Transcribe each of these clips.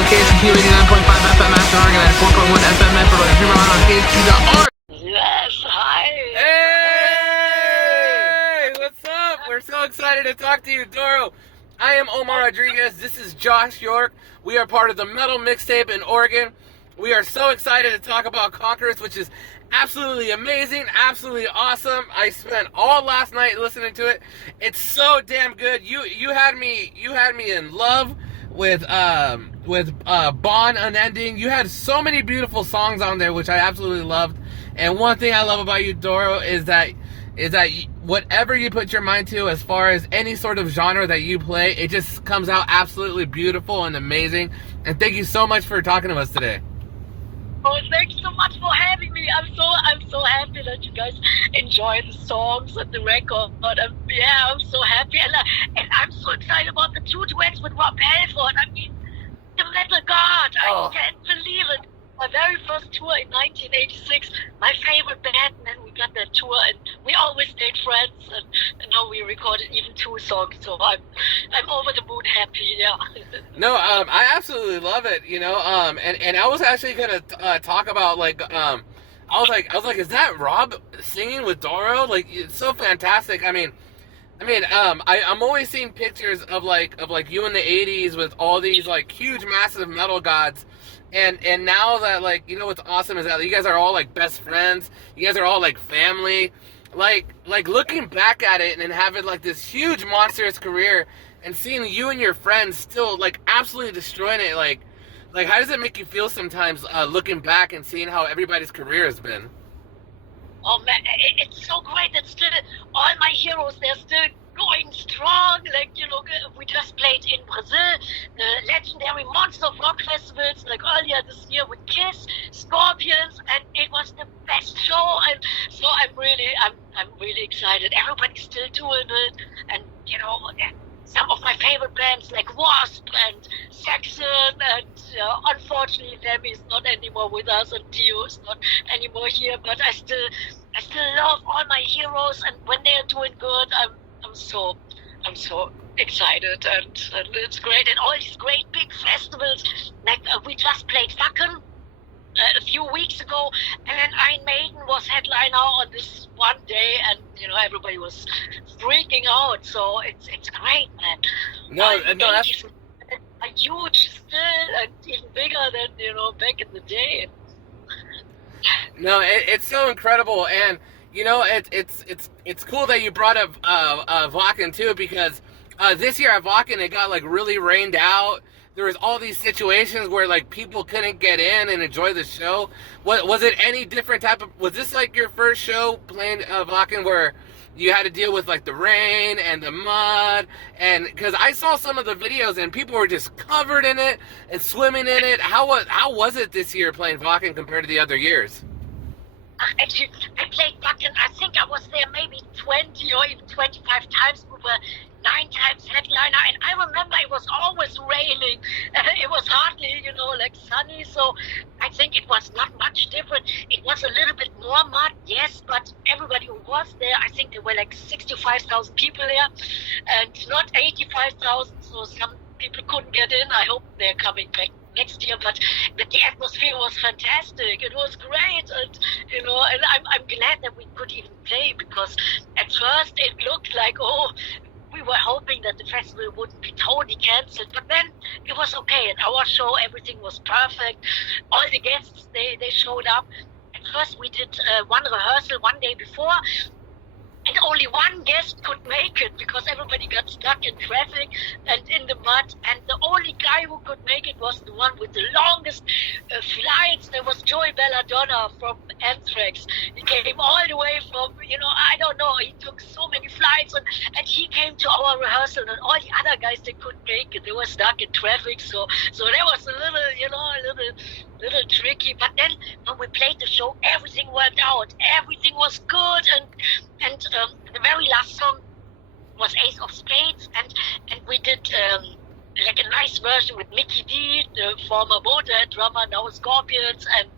on KSQ 89.5 FM Ashland, Oregon, and 4.1 FM Medford, or stream around on kskqdjramo. Yes, hi. Hey! What's up? We're so excited to talk to you, DORO. I am Omar Rodriguez. This is Josh York. We are part of the Metal Mixtape in Oregon. We are so excited to talk about Conqueress, which is absolutely amazing, absolutely awesome. I spent all last night listening to it. It's so damn good. You had me in love with Bond Unending. You had so many beautiful songs on there, which I absolutely loved. And one thing I love about you, DORO, is that whatever you put your mind to, as far as any sort of genre that you play, it just comes out absolutely beautiful and amazing. And thank you so much for talking to us today. Oh, thanks so much for having me. I'm so happy that you guys enjoy the songs and the record. I'm so happy, and I'm so excited about the 2 duets with Rob Halford. I mean, the metal god. I can't believe it. My very first tour in 1986, my favorite band, and then we got that tour, and we always stayed friends, and now we recorded even 2 songs, so I'm over the moon happy, yeah. No, I absolutely love it, you know, and I was actually gonna talk about, like, I was like, is that Rob singing with DORO? Like, it's so fantastic. I'm always seeing pictures of you in the 80s with all these, like, huge, massive metal gods. And now that, like, you know what's awesome is that you guys are all, like, best friends. You guys are all, like, family. Like looking back at it and having, like, this huge monstrous career and seeing you and your friends still, like, absolutely destroying it, like how does it make you feel sometimes, looking back and seeing how everybody's career has been? Oh man, it's so great that still all my heroes, they're still going strong. Like, you know, we just played in Brazil, the legendary Monster of Rock festivals, like earlier this year with Kiss, Scorpions, and it was the best show. And so I'm really excited. Everybody's still doing it, and you know, some of my favorite bands like Wasp and Saxon, and unfortunately Lemmy is not anymore with us, and Dio is not anymore here. But I still love all my heroes, and when they are doing good, I'm so excited, and it's great. And all these great big festivals, like we just played Wacken a few weeks ago, and then Iron Maiden was headliner on this one day, and you know, everybody was freaking out. So it's great, man. No, that's a huge still, and even bigger than, you know, back in the day. No, it's so incredible. And you know, it's cool that you brought up Wacken too, because this year at Wacken it got, like, really rained out. There was all these situations where, like, people couldn't get in and enjoy the show. Was it any different type of? Was this like your first show playing Wacken where you had to deal with, like, the rain and the mud? And because I saw some of the videos and people were just covered in it and swimming in it. How was it this year playing Wacken compared to the other years? Actually, I played Wacken. I think I was there maybe 20 or even 25 times. We were 9 times headliner, and I remember it was always raining. It was hardly, you know, like sunny, so I think it was not much different. It was a little bit more mud, yes, but everybody who was there, I think there were like 65,000 people there, and not 85,000, so some people couldn't get in. I hope they're coming back next year, but the atmosphere was fantastic. It was great, and you know, and I'm glad that we could even play, because at first it looked like, we were hoping that the festival wouldn't be totally cancelled, but then it was okay. At our show, everything was perfect. All the guests, they showed up. At first, we did one rehearsal one day before, and only one guest could make it because everybody got stuck in traffic and in the mud. And the only guy who could make it was the one with the longest flights. There was Joey Belladonna from Anthrax. He came all the way from, you know, I don't know. He took so many flights, and he came to our rehearsal. And all the other guys, they couldn't make it. They were stuck in traffic. So that was a little, you know, little tricky. But then when we played the show, everything worked out. Everything was good, and the very last song was Ace of Spades, and we did like a nice version with Mickey D, the former Motorhead drummer, now Scorpions, and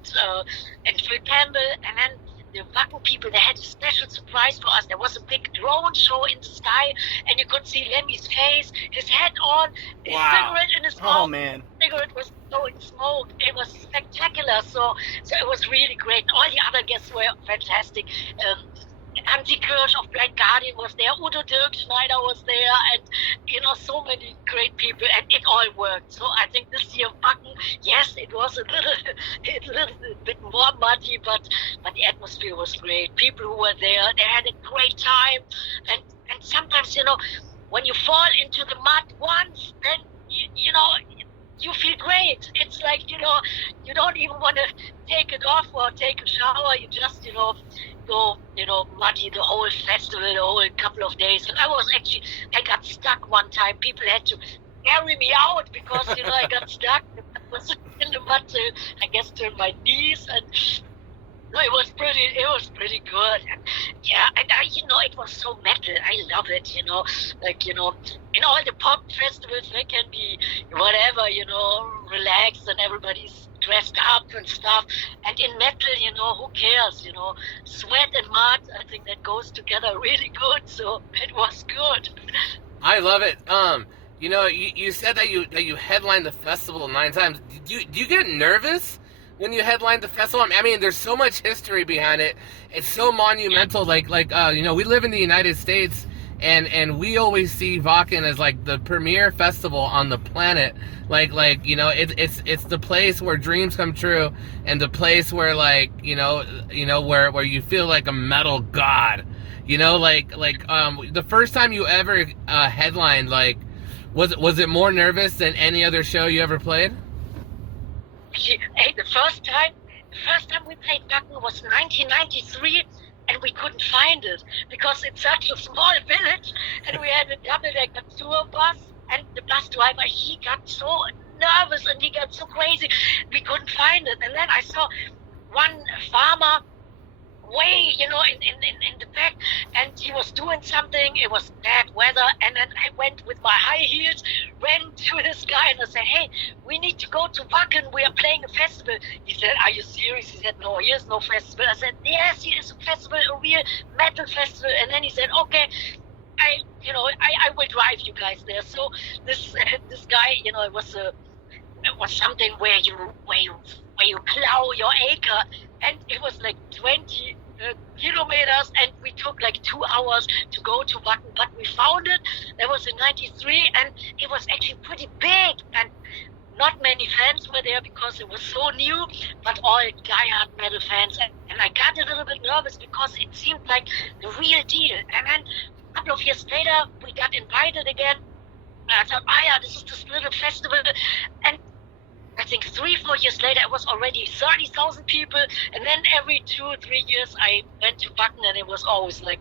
Phil Campbell, and then the Wacken people, they had a special surprise for us. There was a big drone show in the sky, and you could see Lemmy's face, his hat on, his cigarette in his mouth. Oh, man. The cigarette was blowing smoke. It was spectacular. So it was really great. All the other guests were fantastic. Anti Kirsch of Blind Guardian was there, Udo Dirk Schneider was there, and so many great people, and it all worked. So I think this year Wacken, yes, it was a little bit more muddy, but the atmosphere was great. People who were there, they had a great time, and sometimes when you fall into the mud once, then you feel great. It's like you don't even want to take it off or take a shower. You just go muddy the whole festival, the whole couple of days. And I got stuck one time. People had to carry me out because I got stuck. I was in the mud till my knees, and it was pretty good. And it was so metal. I love it. In all the pop festivals they can be whatever, relaxed, and everybody's dressed up and stuff, and in metal, who cares, sweat and mud, I think that goes together really good, so it was good. I love it. You said that you headlined the festival 9 times. Do you get nervous when you headline the festival? I mean, there's so much history behind it. It's so monumental. Like we live in the United States, and we always see Wacken as like the premier festival on the planet. It's the place where dreams come true, and the place where where you feel like a metal god. The first time you ever headlined, was it more nervous than any other show you ever played? Hey, the first time we played Wacken was 1993, and we couldn't find it because it's such a small village, and we had a double-decker tour bus, and the bus driver, he got so nervous and he got so crazy, we couldn't find it. And then I saw one farmer way, in the back, and he was doing something. It was bad weather, and then I went with my high heels, ran to this guy, and I said, "Hey, we need to go to Wacken. We are playing a festival." He said, "Are you serious?" He said, "No, here's no festival." I said, "Yes, here is a festival, a real metal festival." And then he said, "Okay, I will drive you guys there." So this guy, it was something where you plow your acre, and it was like 20 kilometers, and we took like 2 hours to go to Wacken, but we found it. That was in 93, and it was actually pretty big, and not many fans were there because it was so new, but all diehard metal fans, and I got a little bit nervous because it seemed like the real deal. And then a couple of years later, we got invited again, and I thought, this is this little festival, and I think 3-4 years later, it was already 30,000 people, and then every 2-3 years, I went to Wacken, and it was always like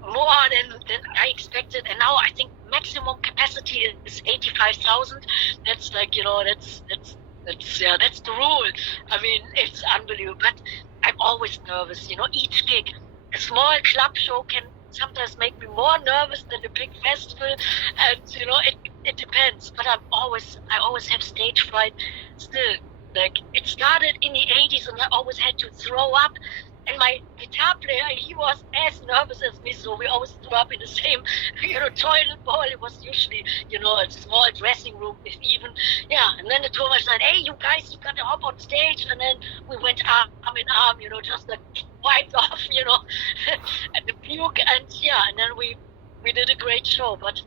more than I expected. And now I think maximum capacity is 85,000. That's that's the rule. I mean, it's unbelievable. But I'm always nervous. Each gig, a small club show can sometimes make me more nervous than a big festival, and it depends. But I always have stage fright still. It started in the 80s, and I always had to throw up, and my guitar player, he was as nervous as me, so we always threw up in the same toilet bowl. It was usually a small dressing room, if even. And then the drummer said, "Hey, you guys, you gotta hop on stage," and then we went arm in arm, just wiped off, and the puke, and then we did a great show. But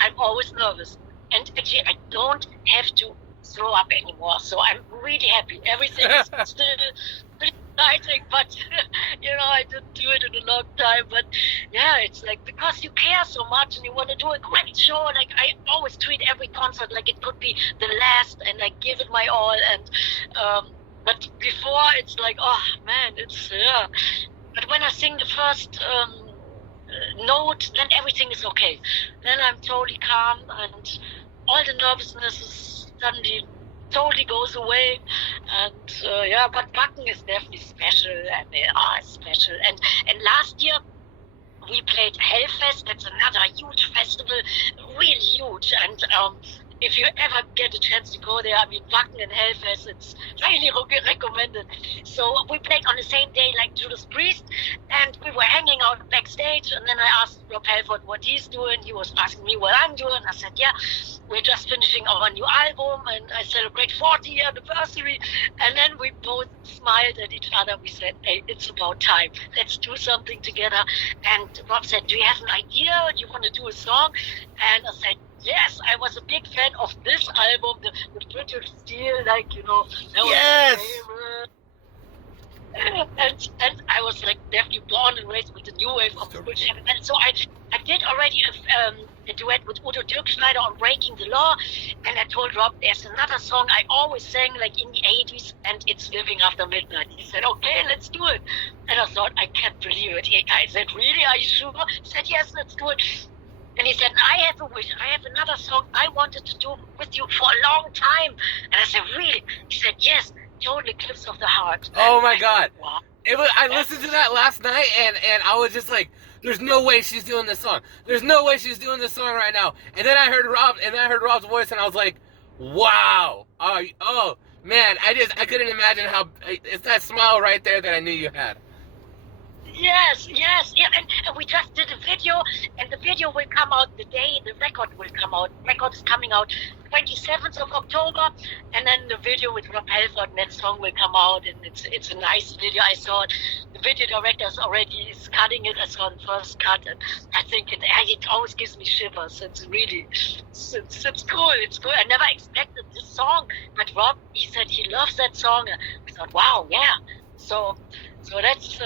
I'm always nervous, and actually I don't have to throw up anymore, so I'm really happy. Everything is still pretty exciting, but I didn't do it in a long time. But it's because you care so much and you want to do a great show, I always treat every concert like it could be the last, and I give it my all. And but before, it's like, oh man, it's but when I sing the first note, then everything is okay. Then I'm totally calm, and all the nervousness is suddenly totally goes away. And but Wacken is definitely special, and it's special. And last year we played Hellfest. That's another huge festival, really huge, and if you ever get a chance to go there, I mean, Wacken and Hellfest, it's highly recommended. So we played on the same day like Judas Priest, and we were hanging out backstage, and then I asked Rob Halford what he's doing. He was asking me what I'm doing. I said, yeah, we're just finishing our new album, and I celebrate 40th anniversary. And then we both smiled at each other. We said, hey, it's about time. Let's do something together. And Rob said, do you have an idea? Do you want to do a song? And I said, yes, I was a big fan of this album, the British Steel, like, you know. That Yes! was my favorite. And I was like definitely born and raised with the new wave of British heavy metal. So I did already a duet with Udo Dirkschneider on Breaking the Law, and I told Rob there's another song I always sang like in the 80s, and it's Living After Midnight. He said, okay, let's do it. And I thought, I can't believe it. I said, really, are you sure? He said, yes, let's do it. And he said, I have a wish. I have another song I wanted to do with you for a long time. And I said, really? He said, yes. Total Eclipse of the Heart. Oh my God! I listened to that last night, and I was just like, "There's no way she's doing this song. There's no way she's doing this song right now." And then I heard Rob's voice, and I was like, "Wow! Oh man! I couldn't imagine how it's that smile right there that I knew you had." Yes, yeah, and we just did a video, and the video will come out the day the record will come out. Record is coming out 27th of October, and then the video with Rob Halford and that song will come out, and it's a nice video. I saw it. The video director is cutting it. I saw the first cut, and I think it always gives me shivers. It's really, it's cool. It's cool. I never expected this song, but Rob, he said he loves that song. I thought, wow, yeah. So that's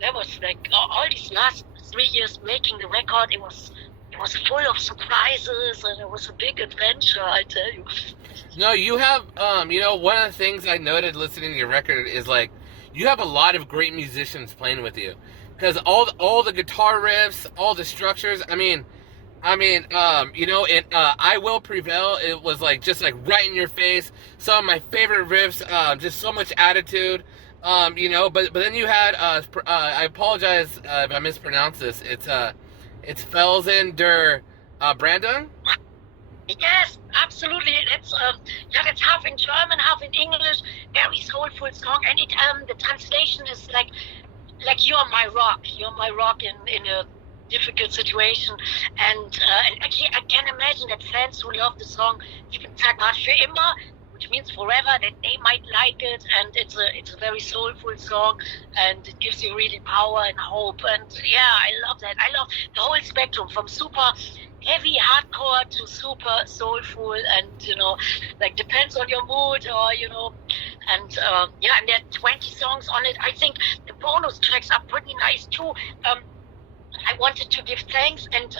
that was like all these last 3 years making the record. It was full of surprises, and it was a big adventure, I tell you. No, you have one of the things I noted listening to your record is like you have a lot of great musicians playing with you, because all the guitar riffs, all the structures. I mean, I Will Prevail. It was like just like right in your face. Some of my favorite riffs, just so much attitude. But then you had I apologize if I mispronounce this. It's Felsen der Brandung. Yes, absolutely. It's half in German, half in English. Very soulful song, and the translation is like you're my rock in a difficult situation. And actually, I can imagine that fans who love the song even sag mal für immer, which means forever, that they might like it, and it's a very soulful song, and it gives you really power and hope, and yeah, I love that. I love the whole spectrum from super heavy hardcore to super soulful, and like depends on your mood, or and and there are 20 songs on it. I think the bonus tracks are pretty nice too. I wanted to give thanks, and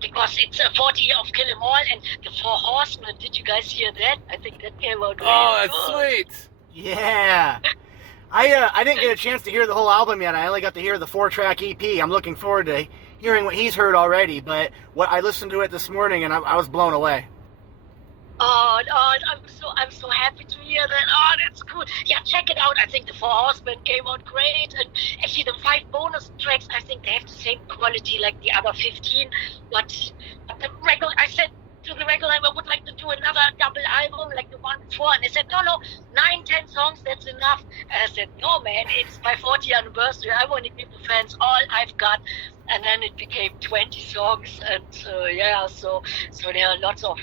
because it's a 40 year of Kill 'Em All and the Four Horsemen. Did you guys hear that? I think that came out. Oh, that's sweet. Yeah. I didn't get a chance to hear the whole album yet. I only got to hear the 4-track EP. I'm looking forward to hearing what he's heard already. But I listened to it this morning, and I was blown away. Oh, I'm so happy to hear that. Oh, that's cool. Yeah, check it out. I think the Four Horsemen came out great, and actually the 5 bonus tracks, I think they have the same quality like the other 15. But the regular, I said to the regular, I would like to do another double album like the one before, and they said, no, 9-10 songs, that's enough. And I said, no, man, it's my 40th anniversary. I want to give the fans all I've got. And then it became 20 songs, and so there are lots of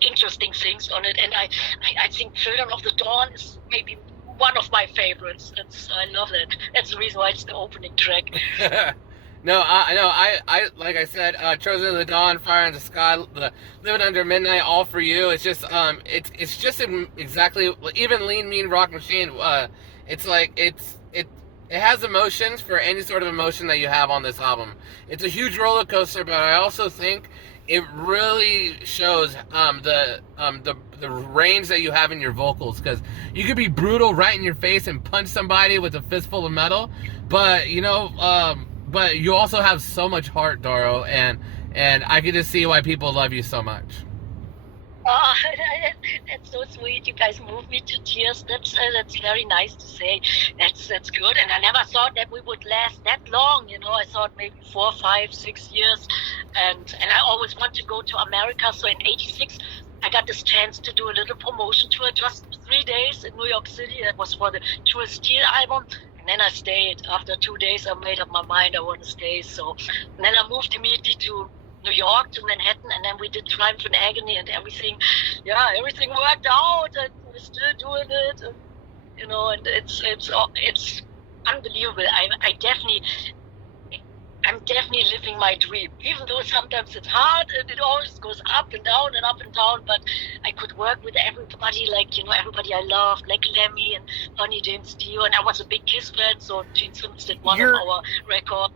interesting things on it, and I think Children of the Dawn is maybe one of my favorites. I love that. That's the reason why it's the opening track. I like I said, Children of the Dawn, Fire in the Sky, Living Under Midnight, all for you. It's just it's just exactly, even Lean Mean Rock Machine. It's like it has emotions for any sort of emotion that you have on this album. It's a huge roller coaster, but I also think it really shows the range that you have in your vocals, because you could be brutal right in your face and punch somebody with a fistful of metal, but but you also have so much heart, Doro, and I can just see why people love you so much. Oh, that's so sweet. You guys move me to tears. That's very nice to say. That's good. And I never thought that we would last that long. I thought maybe 4, 5, 6 years. and I always want to go to America. So in '86, I got this chance to do a little promotion tour, just 3 days in New York City. That was for the True Steel album. And then I stayed. After 2 days, I made up my mind I want to stay. So and then I moved immediately to New York, to Manhattan, and then we did Triumph and Agony and everything. Yeah, everything worked out, and we're still doing it. And, you know, and it's unbelievable. I'm definitely living my dream, even though sometimes it's hard and it always goes up and down and up and down. But I could work with everybody, like, you know, everybody I loved, like Lemmy and Bonnie James Dio, and I was a big Kiss fan, so Gene Simmons did one of our records.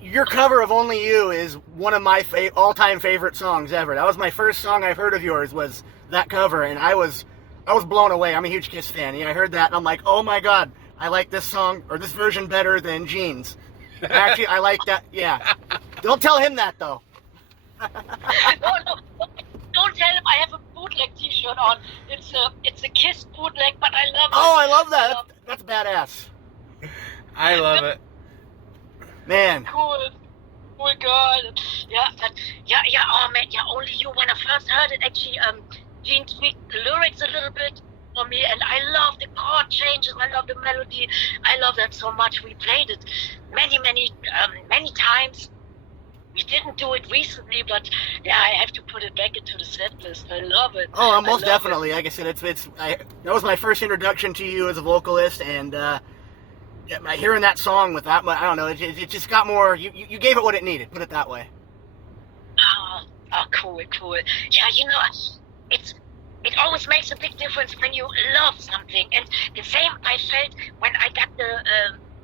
Your cover of Only You is one of my all-time favorite songs ever. That was my first song I've heard of yours, was that cover, and I was blown away. I'm a huge Kiss fan. I heard that, and I'm like, oh my God, I like this song, or this version better than Gene's. Actually, I like that, yeah. Don't tell him that, though. No, don't tell him I have a bootleg T-shirt on. It's a Kiss bootleg, but I love it. Oh, I love that. That's badass. I love it. Man. Cool. Oh my God. Yeah, oh man, yeah, Only You. When I first heard it, actually, Gene tweaked the lyrics a little bit for me, and I love the chord changes. I love the melody. I love that so much. We played it many times. We didn't do it recently, but yeah, I have to put it back into the set list. I love it. Oh, most definitely. Like I said, that was my first introduction to you as a vocalist, and hearing that song with that, I don't know, it just got more. You gave it what it needed. Put it that way. Oh, cool. Yeah, you know, it always makes a big difference when you love something, and the same I felt when I got the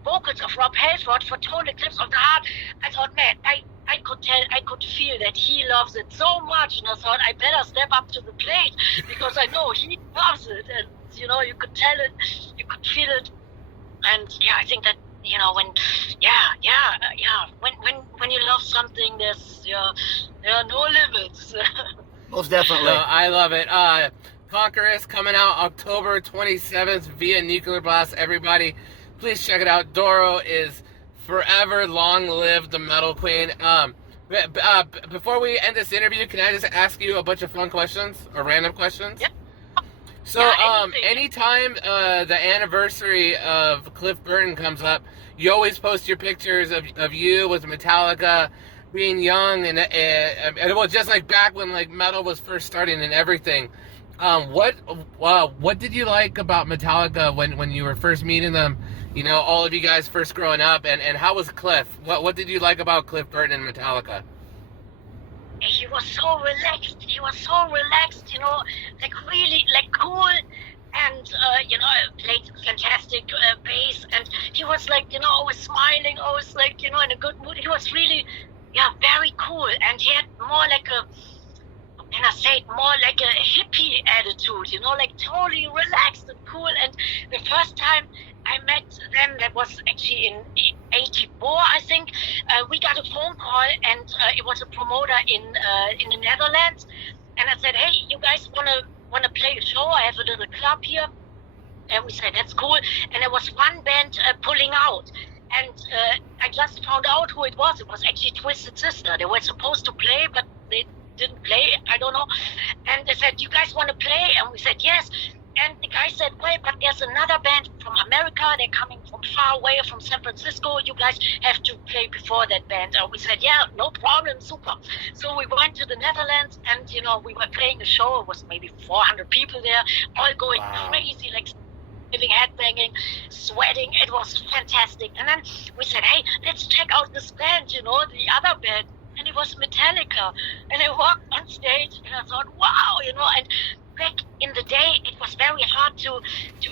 vocals of Rob Halford for Total Eclipse of the Heart. I thought, man, I could feel that he loves it so much, and I thought I better step up to the plate because I know he loves it, and you know, you could tell it, you could feel it, and yeah, I think that, you know, when you love something, there are no limits. Most definitely. No, I love it. Conqueress coming out October 27th via Nuclear Blast. Everybody, please check it out. DORO is forever long live the metal queen. Before we end this interview, can I just ask you a bunch of fun questions or random questions? Yep. So, anytime the anniversary of Cliff Burton comes up, you always post your pictures of you with Metallica, being young, and it was just like back when like metal was first starting and everything. What did you like about Metallica when you were first meeting them? You know, all of you guys first growing up, and how was Cliff? What did you like about Cliff Burton and Metallica? He was so relaxed, you know, like really, like cool, and you know, played fantastic bass, and he was like, you know, always smiling, always like, you know, in a good mood. He was really, yeah, very cool, and he had more like more like a hippie attitude, you know, like totally relaxed and cool. And the first time I met them, that was actually in '84, I think. We got a phone call, and it was a promoter in the Netherlands. And I said, hey, you guys wanna play a show? I have a little club here. And we said, that's cool. And there was one band pulling out. And I just found out who it was. It was actually Twisted Sister. They were supposed to play, but they didn't play. I don't know. And they said, you guys want to play? And we said, yes. And the guy said, wait, but there's another band from America. They're coming from far away, from San Francisco. You guys have to play before that band. And we said, yeah, no problem, super. So we went to the Netherlands, and, you know, we were playing a show. It was maybe 400 people there, all going crazy, like living, headbanging, sweating. It was fantastic. And then we said, hey, let's check out this band, you know, the other band. And it was Metallica. And I walked on stage, and I thought, wow, you know, and back in the day, it was very hard to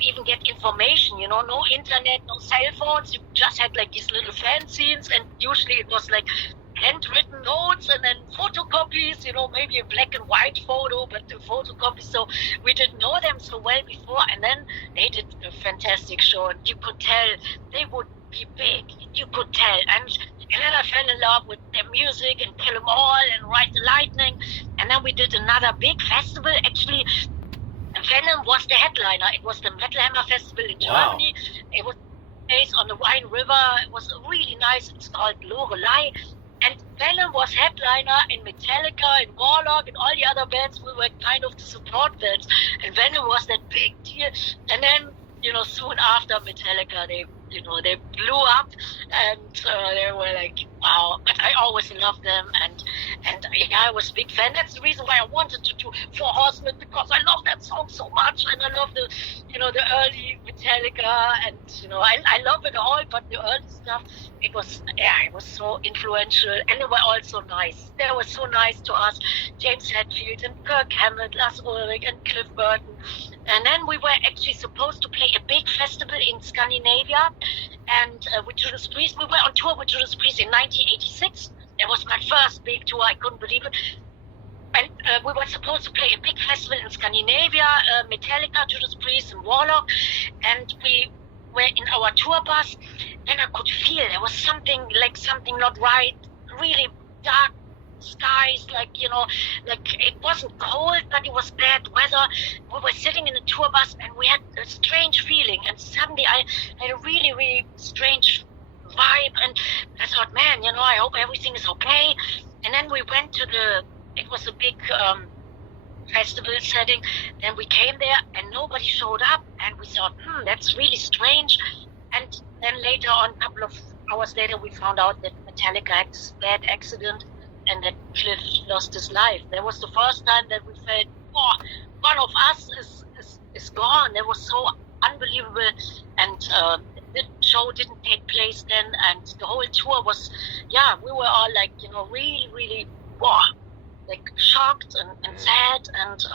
even get information, you know, no internet, no cell phones. You just had like these little fanzines, and usually it was like handwritten notes and then photocopies, you know, maybe a black and white photo, but the photocopies. So we didn't know them so well before, and then they did a fantastic show, and you could tell they would be big. You could tell. And then I fell in love with their music and Kill 'Em All and Ride the Lightning. And then we did another big festival. Actually, Venom was the headliner. It was the Metal Hammer Festival in Germany. It was based on the Rhine River. It was really nice. It's called Lorelei. And Venom was headliner in Metallica, in Warlock, and all the other bands. We were kind of the support bands, and Venom was that big deal. And then, soon after Metallica, they blew up, and they were like, wow. But I always loved them, and yeah, I was a big fan. That's the reason why I wanted to do Four Horsemen, because I love that song so much, and I love the early Metallica, and I love it all. But the early stuff, it was so influential, and they were also nice. They were so nice to us, James Hetfield and Kirk Hammett, Lars Ulrich, and Cliff Burton. And then we were actually supposed to play a big festival in Scandinavia, and with Judas Priest. We were on tour with Judas Priest in 1986. It was my first big tour. I couldn't believe it. And we were supposed to play a big festival in Scandinavia, Metallica, Judas Priest, and Warlock. And we were in our tour bus, and I could feel there was something not right. Really dark skies, like it wasn't cold, but it was bad weather. We were sitting in a tour bus, and we had a strange feeling, and suddenly I had a really, really strange vibe, and I thought, man, I hope everything is okay. And then we went to it was a big festival setting. Then we came there, and nobody showed up, and we thought, that's really strange. And then later on, a couple of hours later, we found out that Metallica had this bad accident, and that Cliff lost his life. That was the first time that we felt, one of us is gone. That was so unbelievable. And the show didn't take place then, and the whole tour was, we were all like, really, really, like shocked and sad, and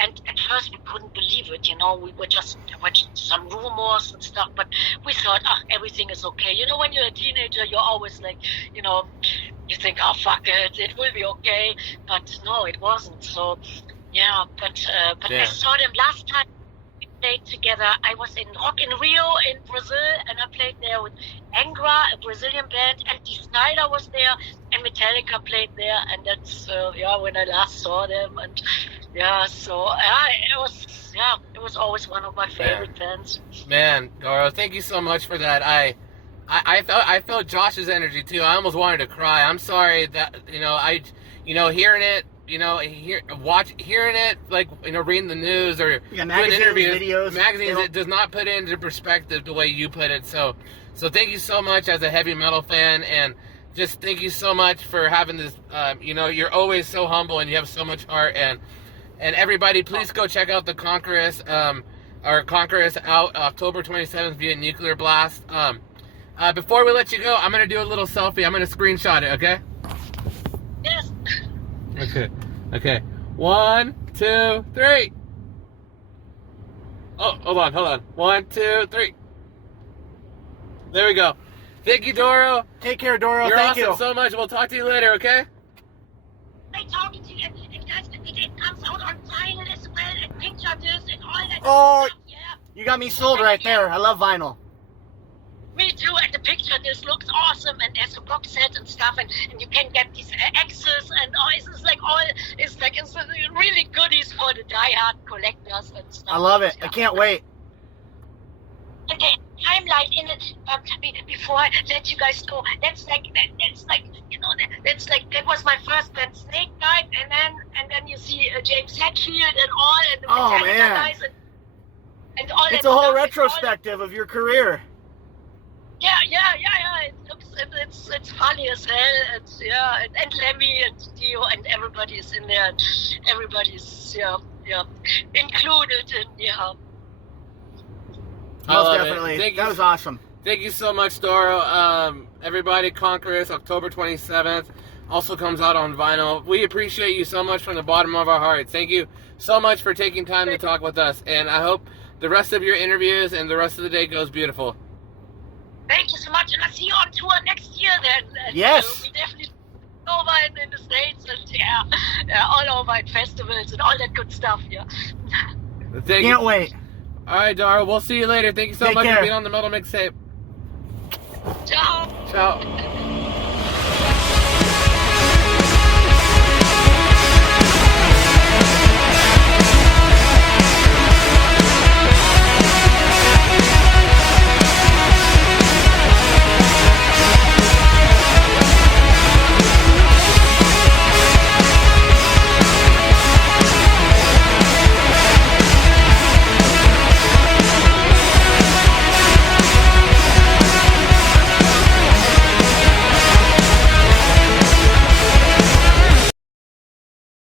and at first we couldn't believe it. We were there were some rumors and stuff, but we thought, everything is okay. When you're a teenager, you're always like, you think, fuck it will be okay. But no, it wasn't. So, but I saw them last time we played together. I was in Rock in Rio in Brazil, and I played there with Angra, a Brazilian band, and Dee Snider was there, and Metallica played there, and that's, when I last saw them, and it was always one of my favorite bands. Man, Doro, thank you so much for that. I felt Josh's energy too. I almost wanted to cry. I'm sorry that hearing it, hearing it, like reading the news or doing interviews, videos, magazines, it does not put it into perspective the way you put it. So thank you so much as a heavy metal fan, and just thank you so much for having this. You're always so humble, and you have so much heart. And everybody, please go check out the Conqueress. Our Conqueress out October 27th via Nuclear Blast. Before we let you go, I'm going to do a little selfie. I'm going to screenshot it, okay? Yes. Okay. 1, 2, 3. Oh, hold on. 1, 2, 3. There we go. Thank you, Doro. Take care, Doro. You're Thank awesome you so much. We'll talk to you later, okay? I talking to you, and guys, it comes out on vinyl as well, and picture this, and all that stuff. Yeah. You got me sold right there. I love vinyl. Me too, and the picture this looks awesome, and there's a box set and stuff, and you can get these X's, and it's really goodies for the diehard collectors and stuff. I love it. I can't wait. Okay, timeline in it. Before I let you guys go, that was my first band, Snake Night, and then you see James Hetfield and all, and the Metallica guys, and all. It's a whole retrospective of your career. Yeah. It's funny as hell. And Lemmy and Dio and everybody is in there. And everybody's included, and Most definitely. That was awesome. Thank you so much, Doro. Everybody, Conqueress, October 27th. Also comes out on vinyl. We appreciate you so much from the bottom of our hearts. Thank you so much for taking time to talk with us. And I hope the rest of your interviews and the rest of the day goes beautiful. Thank you so much, and I'll see you on tour next year then. And, yes. We definitely go over in the States, and all over at festivals and all that good stuff, Can't wait. All right, Dara, we'll see you later. Thank you so much for being on the Metal Mixtape. Ciao. Ciao.